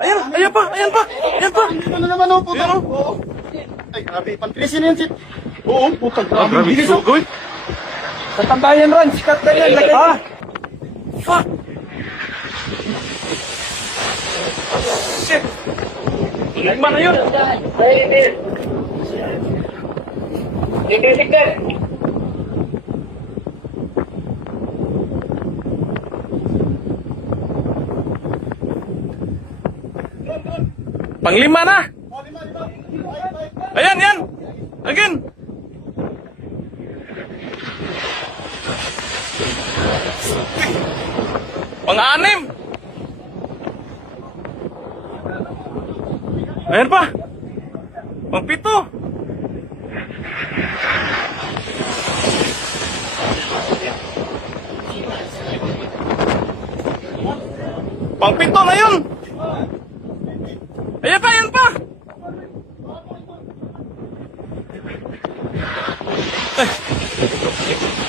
Ayan pa. Ayan pa. Ano naman oh, puta? Ayan, oh. Oo. Ay, grabe. Pantilisin yan, shit. Oo, puta. Grabe. Grabe, Bilis, oh. sugoy. Sa tambayan, Ron. Sikat ka yan. Lagay. Ah! Fuck! Shit! Lima na yun! Panglima na! Ayan, yan! Again! Pang-anim! Ayan pa! Pang-pito! Pang-pito na yun! Ayan pa! Ayan pa! Ay.